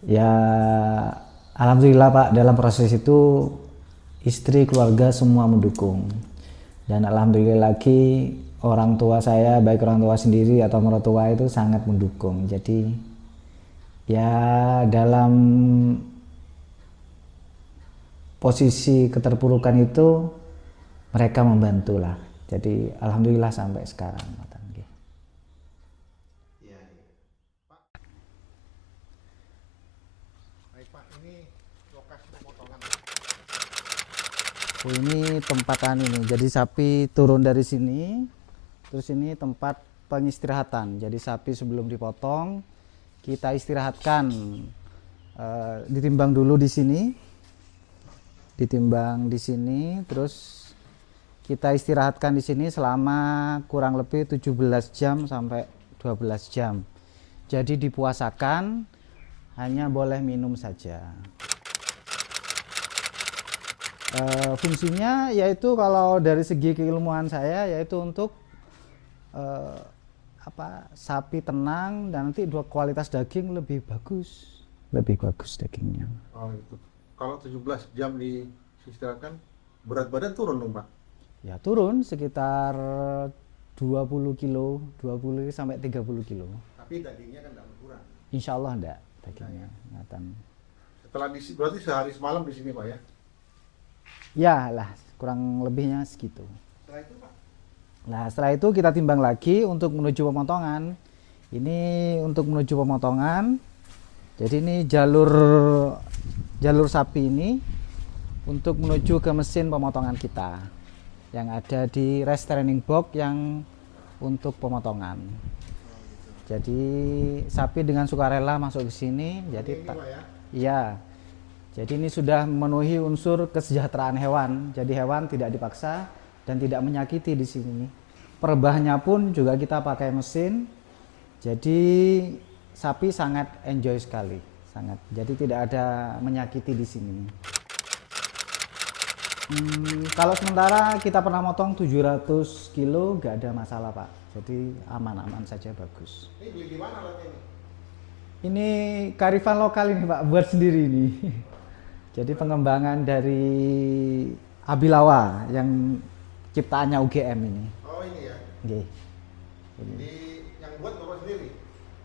Ya, alhamdulillah Pak, dalam proses itu istri, keluarga semua mendukung. Dan alhamdulillah lagi orang tua saya, baik orang tua sendiri atau mertua itu sangat mendukung. Jadi ya dalam posisi keterpurukan itu mereka membantu lah. Jadi alhamdulillah sampai sekarang. Iya, iya. Pak, baik Pak, ini lokasi pemotongan Pak. Oh, ini tempat nih. Jadi sapi turun dari sini. Terus ini tempat pengistirahatan. Jadi sapi sebelum dipotong kita istirahatkan. Ditimbang dulu di sini. Ditimbang di sini, terus kita istirahatkan di sini selama kurang lebih 17 jam sampai 12 jam. Jadi dipuasakan, hanya boleh minum saja. Fungsinya yaitu kalau dari segi keilmuan saya yaitu untuk eh, sapi tenang dan nanti dua kualitas daging lebih bagus dagingnya. Oh itu. Kalau 17 jam diistirahatkan, berat badan turun dong Pak? Ya turun sekitar 20 kilo, 20 sampai 30 kilo. Tapi dagingnya kan tidak berkurang. Insya Allah enggak dagingnya. Ingatan. Setelah berarti sehari semalam di sini Pak ya? Ya lah kurang lebihnya segitu. Setelah itu Pak? Nah setelah itu kita timbang lagi untuk menuju pemotongan. Ini untuk menuju pemotongan. Jadi ini jalur sapi ini untuk menuju ke mesin pemotongan kita yang ada di rest training box yang untuk pemotongan. Jadi sapi dengan sukarela masuk ke sini. Jadi Ini Pak ya? iya. Jadi ini sudah memenuhi unsur kesejahteraan hewan. Jadi hewan tidak dipaksa dan tidak menyakiti di sini. Perebahannya pun juga kita pakai mesin. Jadi sapi sangat enjoy sekali, sangat. Jadi tidak ada menyakiti di sini. Kalau sementara kita pernah motong 700 kilo nggak ada masalah Pak. Jadi aman-aman saja bagus. Ini beli di mana alatnya ini? Ini kearifan lokal ini Pak, buat sendiri ini. Jadi pengembangan dari Abilawa yang ciptaannya UGM ini. Oh ini ya? Oke. Jadi yang buat Bapak sendiri?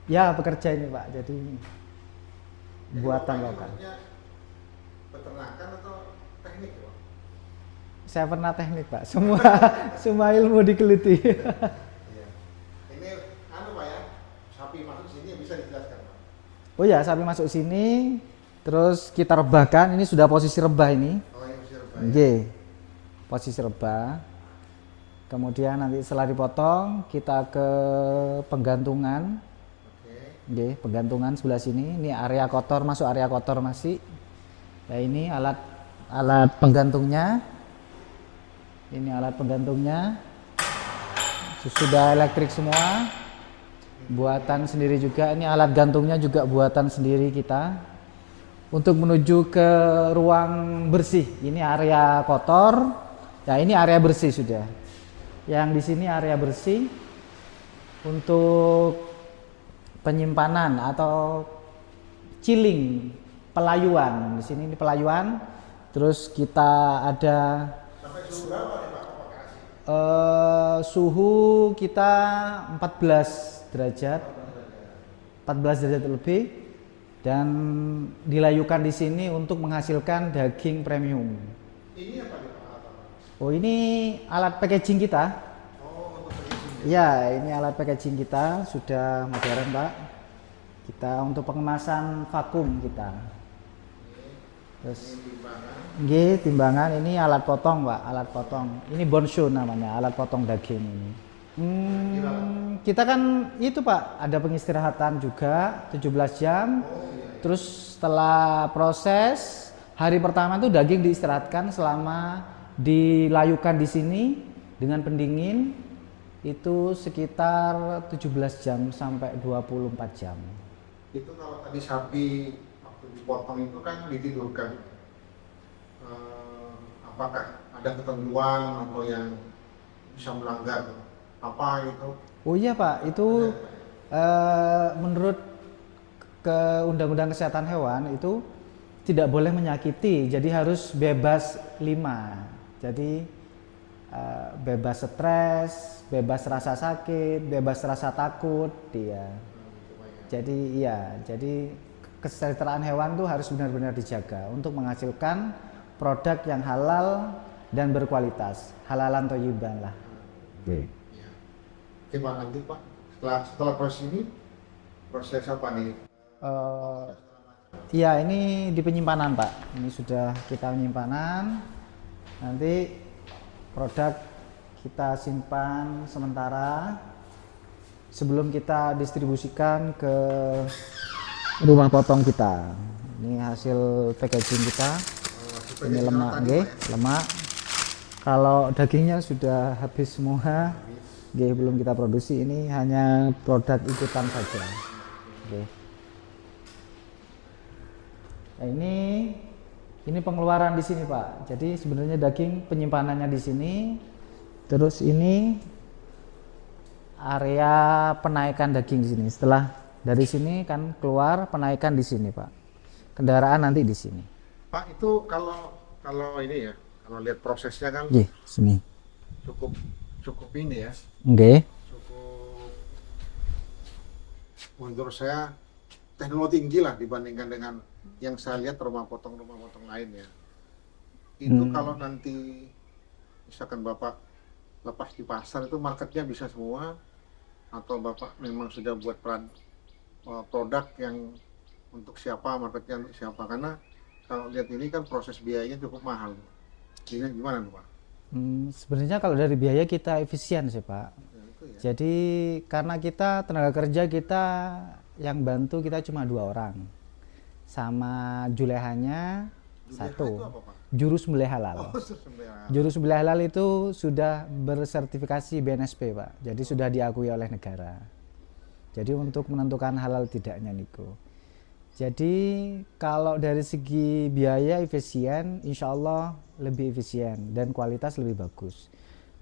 Ya bekerja ini Pak, jadi Jadi buatan Bapak ini lokal. maksudnya peternakan atau teknik ya Pak? Saya pernah teknik Pak, semua semua ilmu digeluti. Iya. Ini anu Pak ya, sapi masuk sini bisa dijelaskan Pak? Oh ya, sapi masuk sini, terus kita rebahkan. Ini sudah posisi rebah ini. Oh ini bisa rebah ya? Oke, posisi rebah. Kemudian nanti setelah dipotong kita ke penggantungan. Oke. Oke, penggantungan sebelah sini. Ini area kotor, masuk area kotor masih. Ya ini alat alat penggantungnya. Ini alat penggantungnya. Sudah elektrik semua. Buatan sendiri juga. Ini alat gantungnya juga buatan sendiri kita. Untuk menuju ke ruang bersih. Ini area kotor. Ya ini area bersih sudah. Yang di sini area bersih untuk penyimpanan atau chilling, pelayuan. Di sini ini pelayuan. Terus kita ada Sampai suhu berapa nih Pak pakai AC? suhu kita 14 derajat. 14 derajat lebih dan dilayukan di sini untuk menghasilkan daging premium. Ini apa nih Pak alat apa? Oh, ini alat packaging kita. Oh untuk packaging. Ya, ini alat packaging kita sudah modern, Pak. Kita untuk pengemasan vakum kita. Terus Ini timbangan. nggih, timbangan ini alat potong, Pak, alat potong. Ini bonshu namanya, alat potong daging ini. Kita kan itu, Pak, ada pengistirahatan juga 17 jam. Terus setelah proses hari pertama itu daging diistirahatkan selama dilayukan di sini dengan pendingin itu sekitar 17 jam sampai 24 jam. Itu kalau tadi sapi waktu dipotong itu kan ditidurkan. Apakah ada ketentuan atau yang bisa melanggar apa gitu? Oh iya Pak, itu menurut ke Undang-Undang Kesehatan Hewan itu tidak boleh menyakiti, jadi harus bebas 5. Jadi bebas stres, bebas rasa sakit, bebas rasa takut dia. Jadi iya, jadi kesejahteraan hewan tuh harus benar-benar dijaga untuk menghasilkan produk yang halal dan berkualitas, halalan thayyiban lah. Ya. Oke Pak, nanti Pak, setelah proses ini, proses apa nih? Iya, ini di penyimpanan Pak. Ini sudah kita penyimpanan. Nanti produk kita simpan sementara sebelum kita distribusikan ke rumah potong kita. Ini hasil packaging kita. Ini lemak, nggih, lemak. Kalau dagingnya sudah habis semua, nggih, belum kita produksi. Ini hanya produk ikutan saja. Nggih. Nah, ini pengeluaran di sini Pak. Jadi sebenarnya daging penyimpanannya di sini. Terus ini area penaikan daging di sini. Setelah dari sini kan keluar penaikan di sini Pak. Kendaraan nanti di sini. Pak, itu kalau ini ya, kalau lihat prosesnya kan Nggih, sini. cukup ini ya, Nggih. cukup menurut saya teknologi tinggi lah dibandingkan dengan yang saya lihat rumah potong lain ya. Itu kalau nanti misalkan Bapak lepas di pasar itu marketnya bisa semua, atau Bapak memang sudah buat produk yang untuk siapa, marketnya untuk siapa, karena kalau lihat ini kan proses biayanya cukup mahal. Ini gimana nih, Pak? Sebenarnya kalau dari biaya kita efisien sih Pak. Ya, itu ya. Jadi karena kita tenaga kerja kita yang bantu kita cuma 2 orang. Sama julehanya Juleha 1. itu apa, Pak? Juru sembelih halal. Oh, sebenarnya. Juru sembelih halal itu sudah bersertifikasi BNSP Pak. Jadi sudah diakui oleh negara. Jadi untuk menentukan halal tidaknya niku. Jadi kalau dari segi biaya efisien, insya Allah lebih efisien dan kualitas lebih bagus.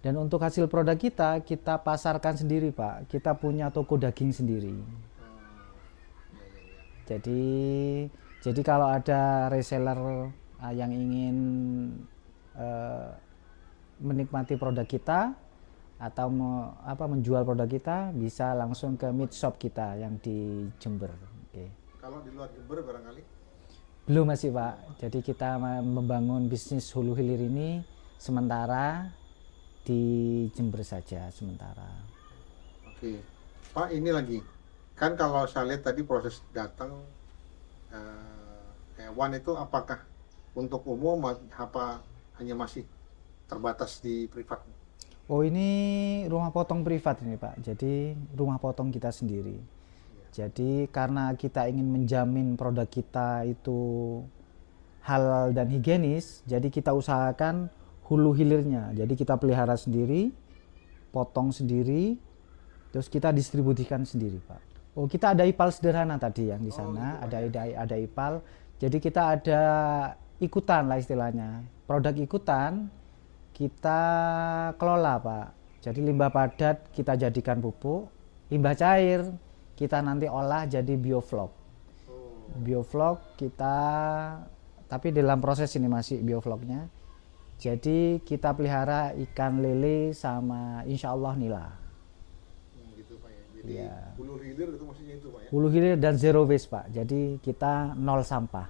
Dan untuk hasil produk kita pasarkan sendiri Pak. Kita punya toko daging sendiri. Jadi kalau ada reseller yang ingin menikmati produk kita atau menjual produk kita, bisa langsung ke meat shop kita yang di Jember. Okay. Kalau di luar Jember barangkali? Belum masih Pak. Jadi kita membangun bisnis hulu hilir ini sementara di Jember saja sementara. Oke, Pak, ini lagi kan kalau saya lihat tadi proses datang hewan itu apakah untuk umum apa hanya masih terbatas di privat? Oh, ini rumah potong privat ini Pak. Jadi rumah potong kita sendiri. Jadi karena kita ingin menjamin produk kita itu halal dan higienis, jadi kita usahakan hulu hilirnya. Jadi kita pelihara sendiri, potong sendiri, terus kita distribusikan sendiri Pak. Oh, kita ada ipal sederhana tadi yang di sana, gitu, ada ipal. Jadi kita ada ikutan lah istilahnya. Produk ikutan kita kelola Pak. Jadi limbah padat kita jadikan pupuk, limbah cair kita nanti olah jadi bioflok. Bioflok kita, tapi dalam proses ini masih biofloknya. Jadi kita pelihara ikan lele sama insya Allah nila. Gitu Pak ya. Jadi Ya. hulu hilir itu maksudnya itu Pak ya? Hulu hilir dan zero waste Pak. Jadi kita nol sampah.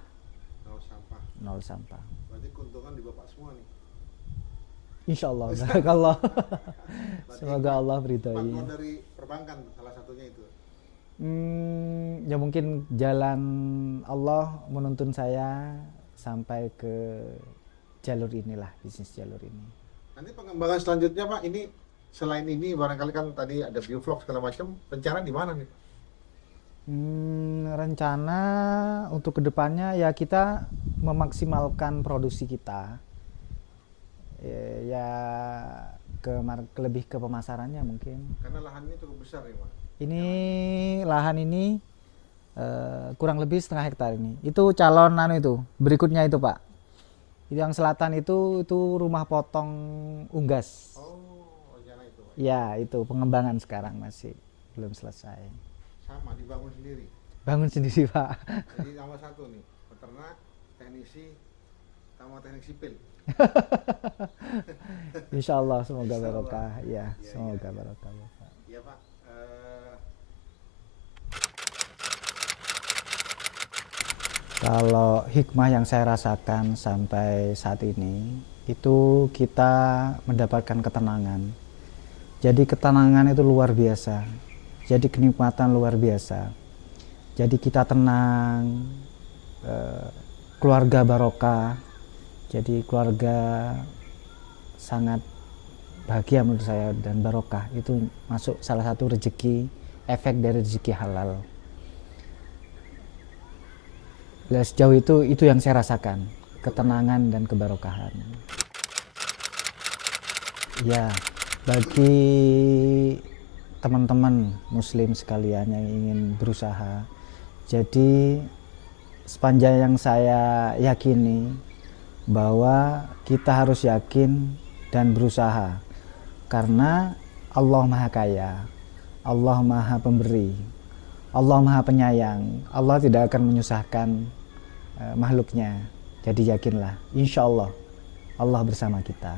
Nol sampah. Nol sampah. Berarti keuntungan di Bapak semua nih. Insya Allah. Barakallah. Semoga Allah beridhoi. Bantuan dari perbankan salah satunya itu. Ya mungkin jalan Allah menuntun saya sampai ke jalur inilah, bisnis jalur ini. Nanti pengembangan selanjutnya Pak, ini selain ini barangkali kan tadi ada bioflok segala macam, rencana di mana nih Pak? Rencana untuk kedepannya ya kita memaksimalkan produksi kita, ya lebih ke pemasarannya mungkin. Karena lahannya cukup besar ya Pak. Ini lahan ini kurang lebih 1/2 hektar ini. Itu calon itu berikutnya itu Pak. Yang selatan itu rumah potong unggas. Oh, rencana itu Pak. Ya itu pengembangan sekarang masih belum selesai. Sama dibangun sendiri. Bangun sendiri Pak. Jadi tambah satu nih, peternak, teknisi, sama teknik sipil. Insya Allah semoga Insya Allah. barokah. Ya, Ya, semoga ya, ya. barokah ya Pak. Iya Pak. Kalau hikmah yang saya rasakan sampai saat ini, itu kita mendapatkan ketenangan. Jadi ketenangan itu luar biasa. Jadi kenikmatan luar biasa. Jadi kita tenang, keluarga barokah. Jadi keluarga sangat bahagia menurut saya dan barokah. Itu masuk salah satu rezeki, efek dari rezeki halal. Nah, sejauh itu yang saya rasakan, ketenangan dan kebarokahan. Ya, bagi teman-teman muslim sekalian yang ingin berusaha, jadi sepanjang yang saya yakini bahwa kita harus yakin dan berusaha, karena Allah Maha Kaya, Allah Maha Pemberi, Allah Maha Penyayang. Allah tidak akan menyusahkan makhluknya. Jadi yakinlah, insya Allah Allah bersama kita.